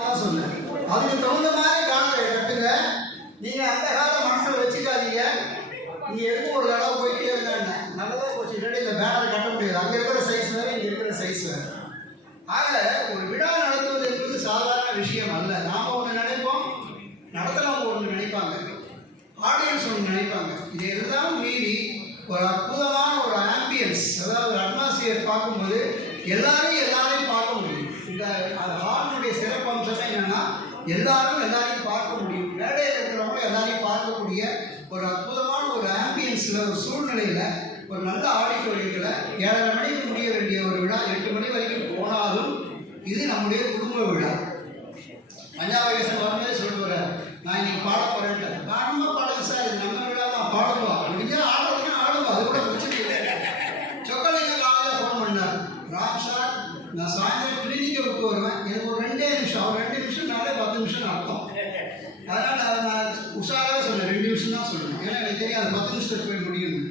நான் சொன்னேன். அதுக்கு தகுந்த மாதிரி காலத்தை கட்டுங்க. நீங்க அந்த கால மனசுல வச்சுக்காதீங்க. நீங்க எதுக்கும் ஒரு தடவை போயிட்டே இருந்தாங்க. நல்லதா போச்சு. இல்லாட்டி இந்த பேனர் கட்ட முடியாது. அங்க இருக்கிற சைஸ் வேற இங்க இருக்கிற சைஸ் வேற ஆக ஒரு விழா நடத்துவது என்பது சாதாரண விஷயம் அல்ல. நாம ஒன்று நினைப்போம் நடத்தலாம் ஒன்று நினைப்பாங்க. ஆடியன்ஸ் ஒன்று நினைப்பாங்க. இது இருந்தாலும் மீறி ஒரு அற்புதமான ஒரு ஆம்பியன்ஸ் அதாவது ஒரு அட்மாஸ்பியர் பார்க்கும்போது எல்லாரையும் எல்லாரையும் பார்க்க முடியும். இந்த அந்த ஹார்னுடைய சிறப்பு அம்சமே என்னன்னா எல்லாரும் எல்லாரையும் பார்க்க முடியும். மேடையில் இருக்கிறவங்க எல்லாரையும் பார்க்கக்கூடிய ஒரு அற்புதமான ஒரு ஆம்பியன்ஸில் ஒரு சூழ்நிலையில் ஒரு நல்ல ஆடிட்டோரியத்தில் ஏழரை மணிக்கு முடிய வேண்டிய ஒரு விழா எட்டு மணி வரைக்கும் போனாலும் இது நம்முடைய குடும்ப விழா. பஞ்சாபகேசன் வரும்போது சொல்லுவார் நான் இன்னைக்கு பாட போறேன்ட்டு காரணமாக பாடுங்க சார் இது நம்ம விழா தான் பாடுவோம் முடிஞ்சா ஆடுறதுன்னா ஆடுவோம் அது கூட பிரச்சனை இல்லை சொக்கலிங்க காலையில் ஃபோன் பண்ணார் ராம் சார் நான் சாயந்தரம் கிளினிக்கை விட்டு வருவேன் எனக்கு ஒரு ரெண்டே நிமிஷம் ஒரு ரெண்டு நிமிஷம்னாலே பத்து நிமிஷம் அர்த்தம் அதனால் அதை நான் உஷாராக சொன்னேன் ரெண்டு நிமிஷம் தான் சொல்லுவேன் ஏன்னா எனக்கு நிமிஷத்துக்கு போய் முடியும்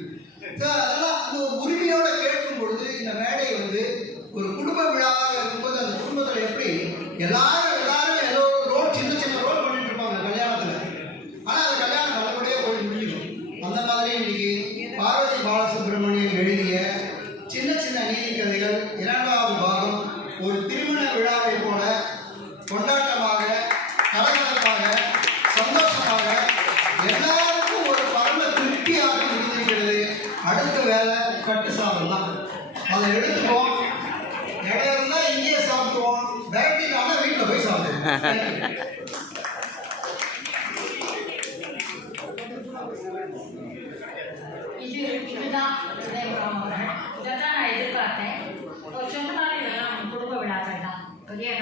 சார் அதெல்லாம் அந்த ஒரு உரிமையோட கேட்கும் பொழுது இந்த மேடை வந்து ஒரு குடும்ப விழாவாக இருக்கும்போது அந்த குடும்பத்தில் எப்படி எல்லாரும் ஏதோ ஒரு ரோல் சின்ன சின்ன ரோல் பண்ணிட்டு இருப்பாங்க கல்யாணத்தில் ஆனால் அது கல்யாணம் நல்லபடியாக போய் முடியும் அந்த மாதிரி இன்னைக்கு பார்வதி பாலசுப்ரமணியம் எழுதிய சின்ன சின்ன நீதி கதைகள் இரண்டாவது பாகம் ஒரு திருமண விழாவை போல கொண்டாட்டமாக கலகலப்பாக சந்தோஷமாக எல்லாருக்கும் ஒரு பரம திருப்தியாக இருந்திருக்கிறது அடுத்த வேலை கட்டு சாதம் தான் அதை எடுத்துப்போம் இடம் இருந்தால் இங்கேயே சாப்பிடுவோம் பேட்டிக்கான வீட்டில் போய் சாப்பிடுவோம். இது இதுதான். இதைத்தான் நான் எதிர்பார்த்தேன். ஒரு சொன்ன இதெல்லாம் குடும்ப விழாக்கள் தான். பெரிய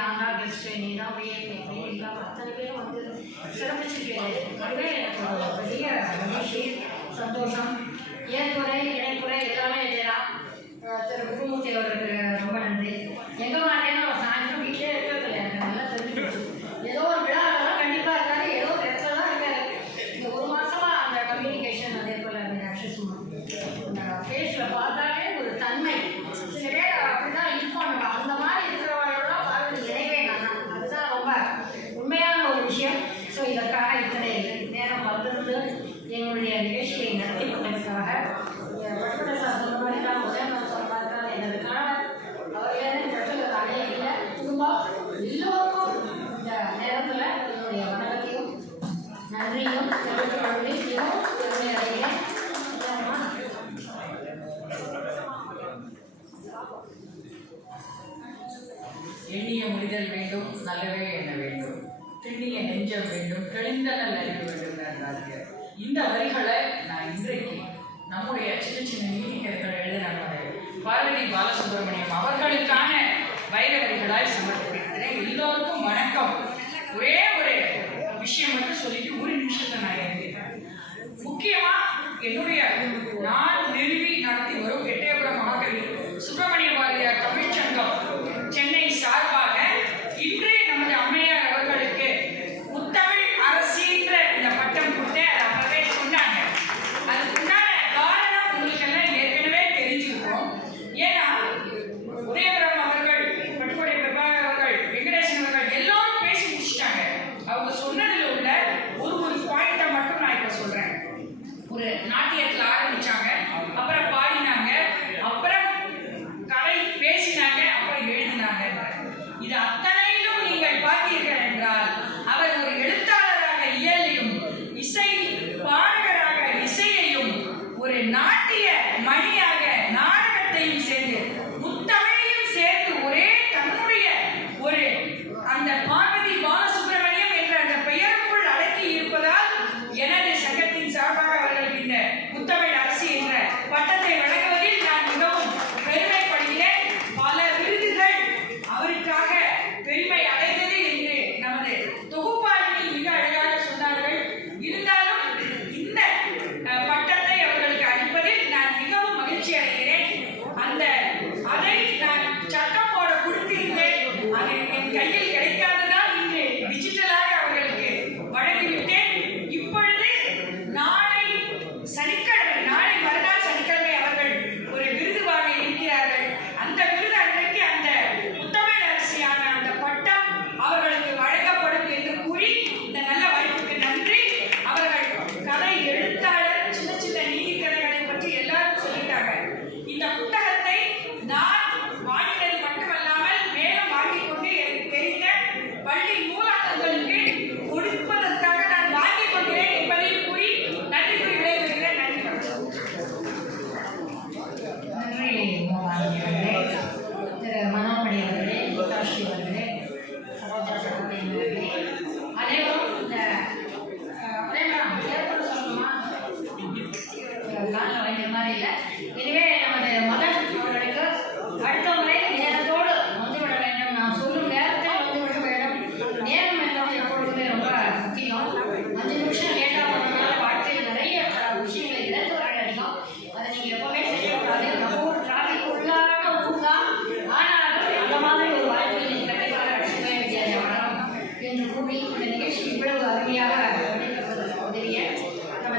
நீ தான் அத்தனை பேரும் வந்து சிறப்பிச்சிருக்கீங்க அதுவே எனக்கு பெரிய மகிழ்ச்சி திரு குருமூர்த்தி அவர்களுக்கு ரொம்ப நன்றி. எங்கே மாட்டேன்னு அவர் சாயந்தரம் வீட்டிலே எனக்கு நல்லா ஏதோ ஒரு விழாவெல்லாம் கண்டிப்பாக இருக்காரு ஏதோ ஒரு இடத்துல தான் இருக்காரு இந்த ஒரு மாசமா அந்த கம்யூனிகேஷன் அதே போல் மீனாட்சி ஃபேஸில் பார்த்தாலே ஒரு தன்மை. சில பேர் அப்படிதான் இருக்கும் நம்ம அந்த மாதிரி இருக்கிறவங்களோட பார்த்து நான் அதுதான் ரொம்ப உண்மையான ஒரு விஷயம். ஸோ இதற்காக இத்தனை நேரம் வந்திருந்து எங்களுடைய நிகழ்ச்சியை நடத்தி கொண்டதற்காக பட்டுப்பட சார் சொன்ன மாதிரி தான் முதல் எனது கணவன் அவர் ஏன் அவர்களே பெற்றோர் இல்லை குடும்பம் எல்லோருக்கும் இந்த நேரத்தில் என்னுடைய வணக்கத்தையும் நன்றியும் தெரிவித்துக் கொள்வதில் மிகவும் பெருமை அடைகிறேன் எண்ணிய முடிதல் வேண்டும் நல்லவே எண்ண வேண்டும். திண்ணிய நெஞ்சம் வேண்டும் தெளிந்த நல்ல அறிவு வேண்டும் என்றார்கள் இந்த வரிகளை நான் இன்றைக்கு நம்முடைய சின்ன சின்ன நீதிக்கதைகள் பாலசுப்ரமணியம் அவர்களுக்கான வைரவரிகளால் சமர்ப்பிக்கிறேன் எல்லோருக்கும் வணக்கம். ஒரே ஒரு விஷயம் மட்டும் சொல்லிட்டு ஒரு நிமிஷத்தை நான் எழுதிட்டேன் முக்கியமா அவங்க சொன்னதுல உள்ள ஒரு ஒரு பாயிண்ட மட்டும் நான் இப்ப சொல்றேன். ஒரு நாட்டியத்துல ஆரம்பிச்சாங்க அப்புறம் பாடினாங்க அப்புறம் கலை பேசினாங்க அப்புறம் எழுதினாங்க. இது அத்தனை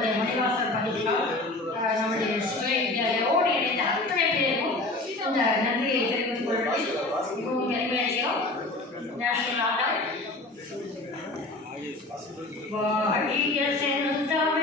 நம்முடைய மணிவாசல் பகுதியால் நம்முடைய ஸ்ரீயோடு இணைந்த அத்தனை பேருக்கும் இந்த நன்றியை தெரிவித்துக் கொள்வதில் மிகவும் பெருமையடைகிறோம் நேஷனல் ஆட்டம் வாடிய செலுத்தம்